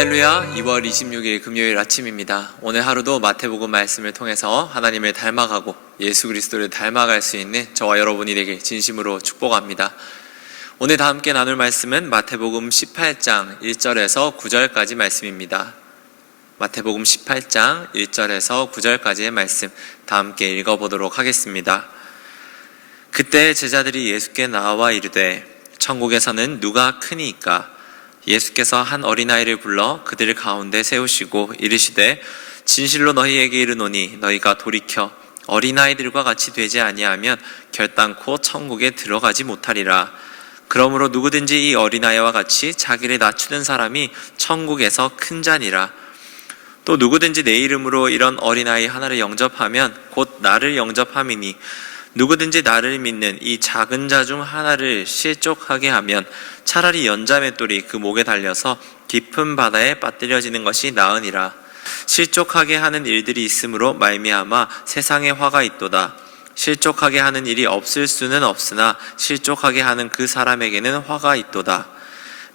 할렐루야. 2월 26일 금요일 아침입니다. 오늘 하루도 마태복음 말씀을 통해서 하나님을 닮아가고 예수 그리스도를 닮아갈 수 있는 저와 여러분이 되길 진심으로 축복합니다. 오늘 다 함께 나눌 말씀은 마태복음 18장 1절에서 9절까지 말씀입니다. 마태복음 18장 1절에서 9절까지의 말씀 다 함께 읽어보도록 하겠습니다. 그때 제자들이 예수께 나와 이르되 천국에서는 누가 크니이까? 예수께서 한 어린아이를 불러 그들 가운데 세우시고 이르시되 진실로 너희에게 이르노니 너희가 돌이켜 어린아이들과 같이 되지 아니하면 결단코 천국에 들어가지 못하리라. 그러므로 누구든지 이 어린아이와 같이 자기를 낮추는 사람이 천국에서 큰 자니라. 또 누구든지 내 이름으로 이런 어린아이 하나를 영접하면 곧 나를 영접함이니 누구든지 나를 믿는 이 작은 자 중 하나를 실족하게 하면 차라리 연자맷돌이 그 목에 달려서 깊은 바다에 빠뜨려지는 것이 나으니라. 실족하게 하는 일들이 있으므로 말미암아 세상에 화가 있도다. 실족하게 하는 일이 없을 수는 없으나 실족하게 하는 그 사람에게는 화가 있도다.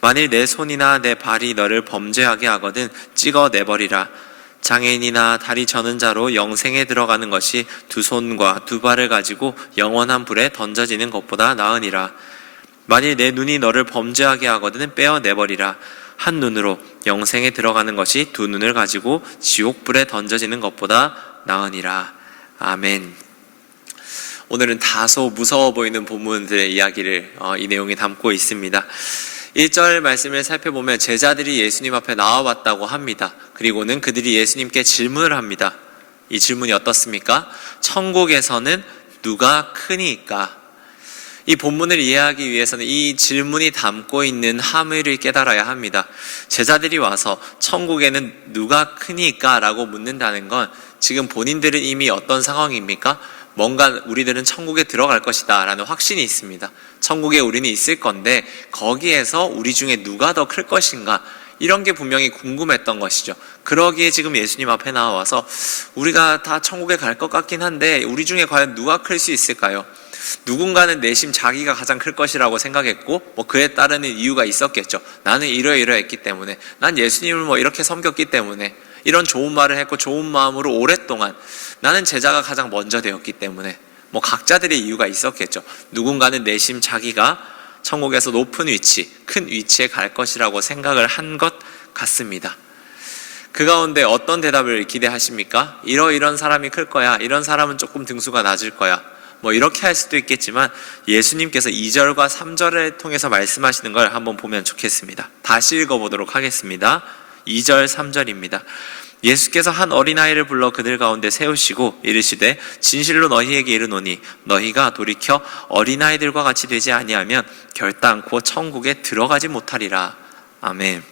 만일 내 손이나 내 발이 너를 범죄하게 하거든 찍어내버리라. 장애인이나 다리 저는 자로 영생에 들어가는 것이 두 손과 두 발을 가지고 영원한 불에 던져지는 것보다 나으니라. 만일 내 눈이 너를 범죄하게 하거든 빼어내버리라. 한 눈으로 영생에 들어가는 것이 두 눈을 가지고 지옥불에 던져지는 것보다 나으니라. 아멘. 오늘은 다소 무서워 보이는 본문들의 이야기를 이 내용이 담고 있습니다. 1절 말씀을 살펴보면 제자들이 예수님 앞에 나와봤다고 합니다. 그리고는 그들이 예수님께 질문을 합니다. 이 질문이 어떻습니까? 천국에서는 누가 크니까? 이 본문을 이해하기 위해서는 이 질문이 담고 있는 함의를 깨달아야 합니다. 제자들이 와서 천국에는 누가 크니까? 라고 묻는다는 건 지금 본인들은 이미 어떤 상황입니까? 뭔가 우리들은 천국에 들어갈 것이다 라는 확신이 있습니다. 천국에 우리는 있을 건데 거기에서 우리 중에 누가 더 클 것인가, 이런 게 분명히 궁금했던 것이죠. 그러기에 지금 예수님 앞에 나와서 우리가 다 천국에 갈 것 같긴 한데 우리 중에 과연 누가 클 수 있을까요? 누군가는 내심 자기가 가장 클 것이라고 생각했고 그에 따르는 이유가 있었겠죠. 나는 이러이러했기 때문에, 난 예수님을 이렇게 섬겼기 때문에, 이런 좋은 말을 했고 좋은 마음으로 오랫동안, 나는 제자가 가장 먼저 되었기 때문에, 각자들의 이유가 있었겠죠. 누군가는 내심 자기가 천국에서 높은 위치, 큰 위치에 갈 것이라고 생각을 한 것 같습니다. 그 가운데 어떤 대답을 기대하십니까? 이런 사람이 클 거야, 이런 사람은 조금 등수가 낮을 거야, 이렇게 할 수도 있겠지만 예수님께서 2절과 3절을 통해서 말씀하시는 걸 한번 보면 좋겠습니다. 다시 읽어보도록 하겠습니다. 2절 3절입니다. 예수께서 한 어린아이를 불러 그들 가운데 세우시고 이르시되 진실로 너희에게 이르노니 너희가 돌이켜 어린아이들과 같이 되지 아니하면 결단코 천국에 들어가지 못하리라. 아멘.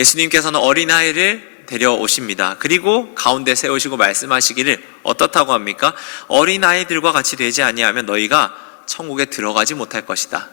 예수님께서는 어린아이를 데려오십니다. 그리고 가운데 세우시고 말씀하시기를 어떻다고 합니까? 어린아이들과 같이 되지 아니하면 너희가 천국에 들어가지 못할 것이다.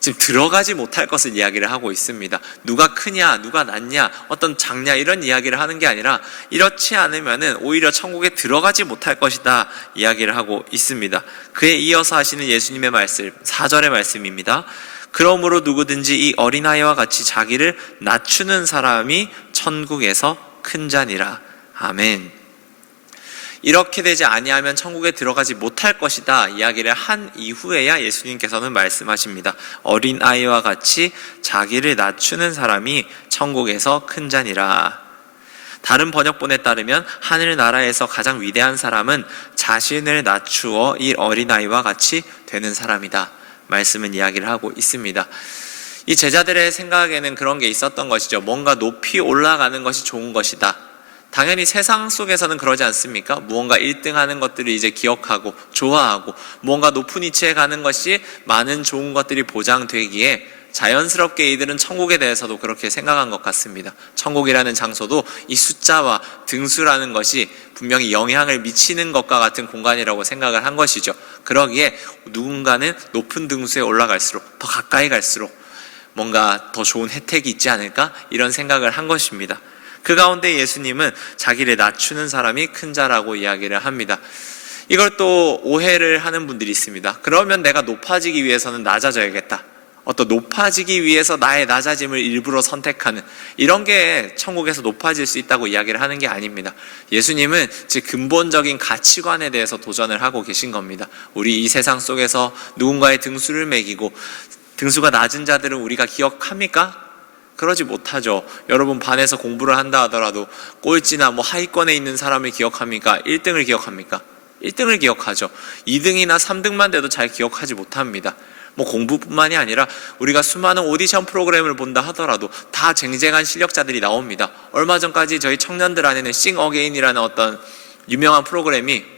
지금 들어가지 못할 것을 이야기를 하고 있습니다. 누가 크냐, 누가 낮냐, 어떤 작냐, 이런 이야기를 하는 게 아니라 이렇지 않으면은 오히려 천국에 들어가지 못할 것이다 이야기를 하고 있습니다. 그에 이어서 하시는 예수님의 말씀, 4절의 말씀입니다. 그러므로 누구든지 이 어린아이와 같이 자기를 낮추는 사람이 천국에서 큰 자니라. 아멘. 이렇게 되지 아니하면 천국에 들어가지 못할 것이다 이야기를 한 이후에야 예수님께서는 말씀하십니다. 어린아이와 같이 자기를 낮추는 사람이 천국에서 큰 자니라. 다른 번역본에 따르면 하늘나라에서 가장 위대한 사람은 자신을 낮추어 이 어린아이와 같이 되는 사람이다. 말씀은 이야기를 하고 있습니다. 이 제자들의 생각에는 그런 게 있었던 것이죠. 뭔가 높이 올라가는 것이 좋은 것이다. 당연히 세상 속에서는 그러지 않습니까? 무언가 1등 하는 것들을 이제 기억하고 좋아하고 무언가 높은 위치에 가는 것이 많은 좋은 것들이 보장되기에 자연스럽게 이들은 천국에 대해서도 그렇게 생각한 것 같습니다. 천국이라는 장소도 이 숫자와 등수라는 것이 분명히 영향을 미치는 것과 같은 공간이라고 생각을 한 것이죠. 그러기에 누군가는 높은 등수에 올라갈수록, 더 가까이 갈수록 뭔가 더 좋은 혜택이 있지 않을까? 이런 생각을 한 것입니다. 그 가운데 예수님은 자기를 낮추는 사람이 큰 자라고 이야기를 합니다. 이걸 또 오해를 하는 분들이 있습니다. 그러면 내가 높아지기 위해서는 낮아져야겠다. 어떤 높아지기 위해서 나의 낮아짐을 일부러 선택하는, 이런 게 천국에서 높아질 수 있다고 이야기를 하는 게 아닙니다. 예수님은 즉 근본적인 가치관에 대해서 도전을 하고 계신 겁니다. 우리 이 세상 속에서 누군가의 등수를 매기고, 등수가 낮은 자들은 우리가 기억합니까? 그러지 못하죠. 여러분 반에서 공부를 한다 하더라도 꼴찌나 하위권에 있는 사람을 기억합니까? 1등을 기억합니까? 1등을 기억하죠. 2등이나 3등만 돼도 잘 기억하지 못합니다. 공부뿐만이 아니라 우리가 수많은 오디션 프로그램을 본다 하더라도 다 쟁쟁한 실력자들이 나옵니다. 얼마 전까지 저희 청년들 안에는 싱 어게인이라는 어떤 유명한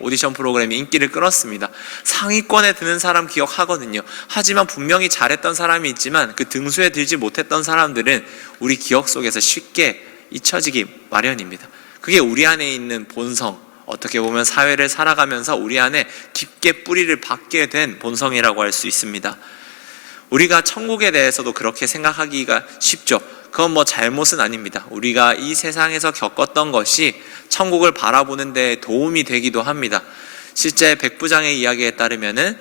오디션 프로그램이 인기를 끌었습니다. 상위권에 드는 사람 기억하거든요. 하지만 분명히 잘했던 사람이 있지만 그 등수에 들지 못했던 사람들은 우리 기억 속에서 쉽게 잊혀지기 마련입니다. 그게 우리 안에 있는 본성, 어떻게 보면 사회를 살아가면서 우리 안에 깊게 뿌리를 박게 된 본성이라고 할 수 있습니다. 우리가 천국에 대해서도 그렇게 생각하기가 쉽죠. 그건 잘못은 아닙니다. 우리가 이 세상에서 겪었던 것이 천국을 바라보는 데 도움이 되기도 합니다. 실제 백부장의 이야기에 따르면은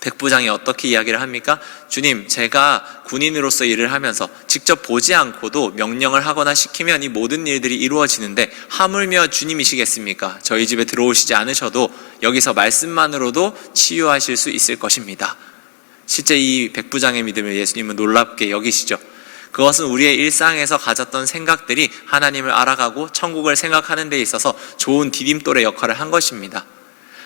백부장이 어떻게 이야기를 합니까? 주님, 제가 군인으로서 일을 하면서 직접 보지 않고도 명령을 하거나 시키면 이 모든 일들이 이루어지는데 하물며 주님이시겠습니까? 저희 집에 들어오시지 않으셔도 여기서 말씀만으로도 치유하실 수 있을 것입니다. 실제 이 백부장의 믿음을 예수님은 놀랍게 여기시죠. 그것은 우리의 일상에서 가졌던 생각들이 하나님을 알아가고 천국을 생각하는 데 있어서 좋은 디딤돌의 역할을 한 것입니다.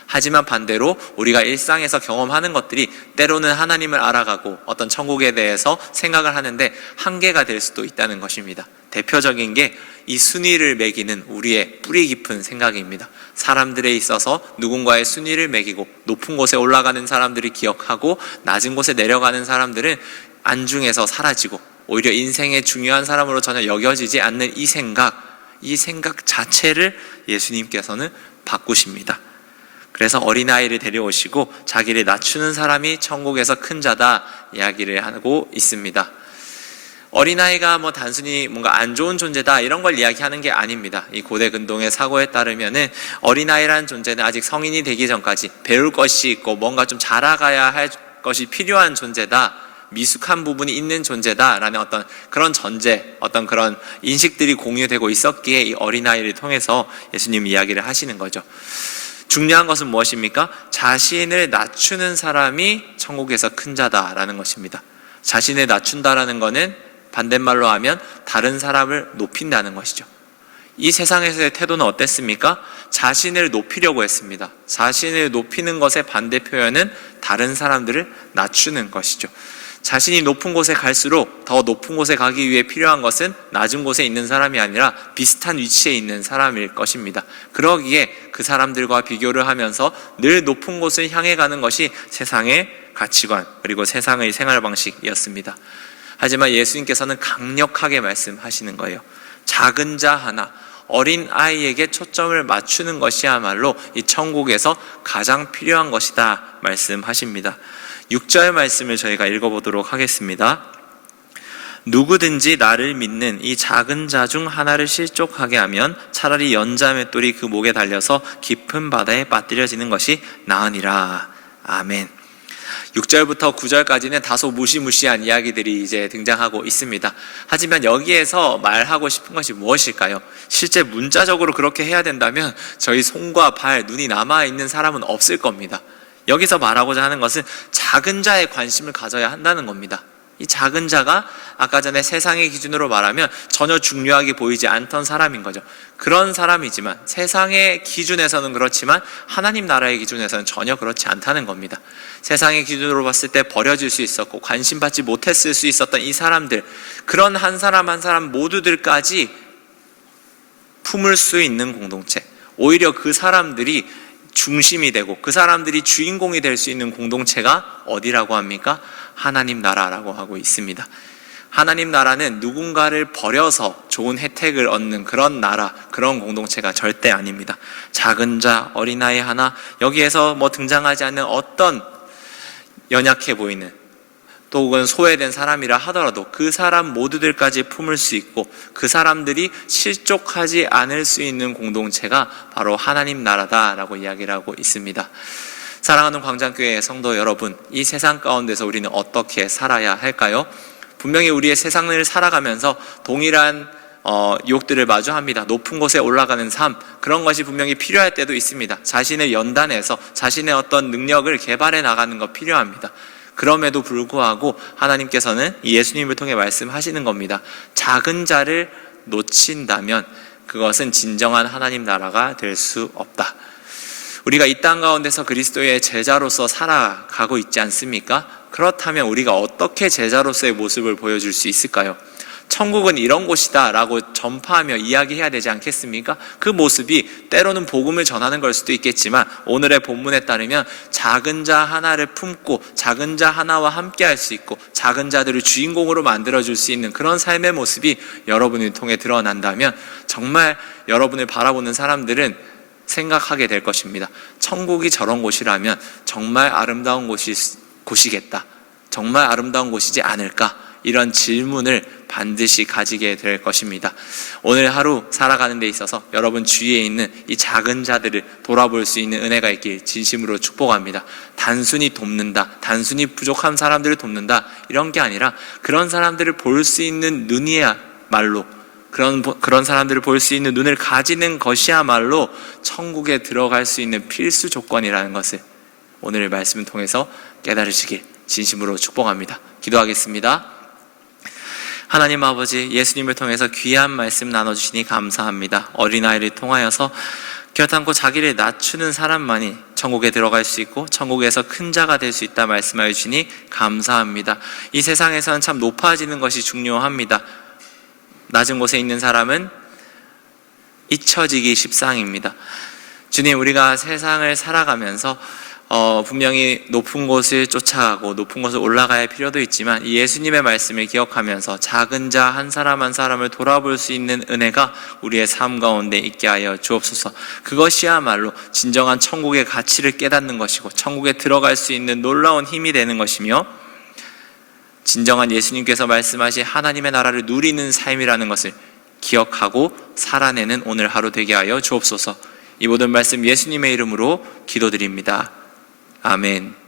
하지만 반대로 우리가 일상에서 경험하는 것들이 때로는 하나님을 알아가고 어떤 천국에 대해서 생각을 하는데 한계가 될 수도 있다는 것입니다. 대표적인 게 이 순위를 매기는 우리의 뿌리 깊은 생각입니다. 사람들에 있어서 누군가의 순위를 매기고 높은 곳에 올라가는 사람들이 기억하고 낮은 곳에 내려가는 사람들은 안중에서 사라지고 오히려 인생의 중요한 사람으로 전혀 여겨지지 않는 이 생각 자체를 예수님께서는 바꾸십니다. 그래서 어린아이를 데려오시고 자기를 낮추는 사람이 천국에서 큰 자다 이야기를 하고 있습니다. 어린아이가 단순히 뭔가 안 좋은 존재다 이런 걸 이야기하는 게 아닙니다. 이 고대 근동의 사고에 따르면은 어린아이라는 존재는 아직 성인이 되기 전까지 배울 것이 있고 뭔가 좀 자라가야 할 것이 필요한 존재다, 미숙한 부분이 있는 존재다라는 어떤 그런 전제, 어떤 그런 인식들이 공유되고 있었기에 이 어린아이를 통해서 예수님 이야기를 하시는 거죠. 중요한 것은 무엇입니까? 자신을 낮추는 사람이 천국에서 큰 자다라는 것입니다. 자신을 낮춘다라는 것은 반대말로 하면 다른 사람을 높인다는 것이죠. 이 세상에서의 태도는 어땠습니까? 자신을 높이려고 했습니다. 자신을 높이는 것의 반대 표현은 다른 사람들을 낮추는 것이죠. 자신이 높은 곳에 갈수록 더 높은 곳에 가기 위해 필요한 것은 낮은 곳에 있는 사람이 아니라 비슷한 위치에 있는 사람일 것입니다. 그러기에 그 사람들과 비교를 하면서 늘 높은 곳을 향해 가는 것이 세상의 가치관 그리고 세상의 생활 방식이었습니다. 하지만 예수님께서는 강력하게 말씀하시는 거예요. 작은 자 하나, 어린 아이에게 초점을 맞추는 것이야말로 이 천국에서 가장 필요한 것이다 말씀하십니다. 6절 말씀을 저희가 읽어보도록 하겠습니다. 누구든지 나를 믿는 이 작은 자 중 하나를 실족하게 하면 차라리 연자맷돌이 그 목에 달려서 깊은 바다에 빠뜨려지는 것이 나으니라. 아멘. 6절부터 9절까지는 다소 무시무시한 이야기들이 이제 등장하고 있습니다. 하지만 여기에서 말하고 싶은 것이 무엇일까요? 실제 문자적으로 그렇게 해야 된다면 저희 손과 발, 눈이 남아있는 사람은 없을 겁니다. 여기서 말하고자 하는 것은 작은 자에 관심을 가져야 한다는 겁니다. 이 작은 자가 아까 전에 세상의 기준으로 말하면 전혀 중요하게 보이지 않던 사람인 거죠. 그런 사람이지만 세상의 기준에서는 그렇지만 하나님 나라의 기준에서는 전혀 그렇지 않다는 겁니다. 세상의 기준으로 봤을 때 버려질 수 있었고 관심받지 못했을 수 있었던 이 사람들, 그런 한 사람 한 사람 모두들까지 품을 수 있는 공동체, 오히려 그 사람들이 중심이 되고 그 사람들이 주인공이 될 수 있는 공동체가 어디라고 합니까? 하나님 나라라고 하고 있습니다. 하나님 나라는 누군가를 버려서 좋은 혜택을 얻는 그런 나라, 그런 공동체가 절대 아닙니다. 작은 자, 어린아이 하나, 여기에서 등장하지 않는 어떤 연약해 보이는 또 혹은 소외된 사람이라 하더라도 그 사람 모두들까지 품을 수 있고 그 사람들이 실족하지 않을 수 있는 공동체가 바로 하나님 나라다라고 이야기를 하고 있습니다. 사랑하는 광장교회 성도 여러분, 이 세상 가운데서 우리는 어떻게 살아야 할까요? 분명히 우리의 세상을 살아가면서 동일한 유혹들을 마주합니다. 높은 곳에 올라가는 삶, 그런 것이 분명히 필요할 때도 있습니다. 자신을 연단해서 자신의 어떤 능력을 개발해 나가는 것 필요합니다. 그럼에도 불구하고 하나님께서는 예수님을 통해 말씀하시는 겁니다. 작은 자를 놓친다면 그것은 진정한 하나님 나라가 될 수 없다. 우리가 이 땅 가운데서 그리스도의 제자로서 살아가고 있지 않습니까? 그렇다면 우리가 어떻게 제자로서의 모습을 보여줄 수 있을까요? 천국은 이런 곳이다 라고 전파하며 이야기해야 되지 않겠습니까? 그 모습이 때로는 복음을 전하는 걸 수도 있겠지만, 오늘의 본문에 따르면 작은 자 하나를 품고 작은 자 하나와 함께 할 수 있고 작은 자들을 주인공으로 만들어줄 수 있는 그런 삶의 모습이 여러분을 통해 드러난다면 정말 여러분을 바라보는 사람들은 생각하게 될 것입니다. 천국이 저런 곳이라면 정말 아름다운 곳이겠다, 정말 아름다운 곳이지 않을까, 이런 질문을 반드시 가지게 될 것입니다. 오늘 하루 살아가는 데 있어서 여러분 주위에 있는 이 작은 자들을 돌아볼 수 있는 은혜가 있길 진심으로 축복합니다. 단순히 돕는다, 단순히 부족한 사람들을 돕는다, 이런 게 아니라 그런 사람들을 볼 수 있는 눈이야말로, 그런 사람들을 볼 수 있는 눈을 가지는 것이야말로 천국에 들어갈 수 있는 필수 조건이라는 것을 오늘의 말씀을 통해서 깨달으시길 진심으로 축복합니다. 기도하겠습니다. 하나님 아버지, 예수님을 통해서 귀한 말씀 나눠주시니 감사합니다. 어린아이를 통하여서 결단코 자기를 낮추는 사람만이 천국에 들어갈 수 있고 천국에서 큰 자가 될 수 있다 말씀하여 주시니 감사합니다. 이 세상에서는 참 높아지는 것이 중요합니다. 낮은 곳에 있는 사람은 잊혀지기 십상입니다. 주님, 우리가 세상을 살아가면서 분명히 높은 곳을 쫓아가고 높은 곳을 올라가야 할 필요도 있지만, 이 예수님의 말씀을 기억하면서 작은 자 한 사람 한 사람을 돌아볼 수 있는 은혜가 우리의 삶 가운데 있게 하여 주옵소서. 그것이야말로 진정한 천국의 가치를 깨닫는 것이고 천국에 들어갈 수 있는 놀라운 힘이 되는 것이며, 진정한 예수님께서 말씀하신 하나님의 나라를 누리는 삶이라는 것을 기억하고 살아내는 오늘 하루 되게 하여 주옵소서. 이 모든 말씀 예수님의 이름으로 기도드립니다. 아멘.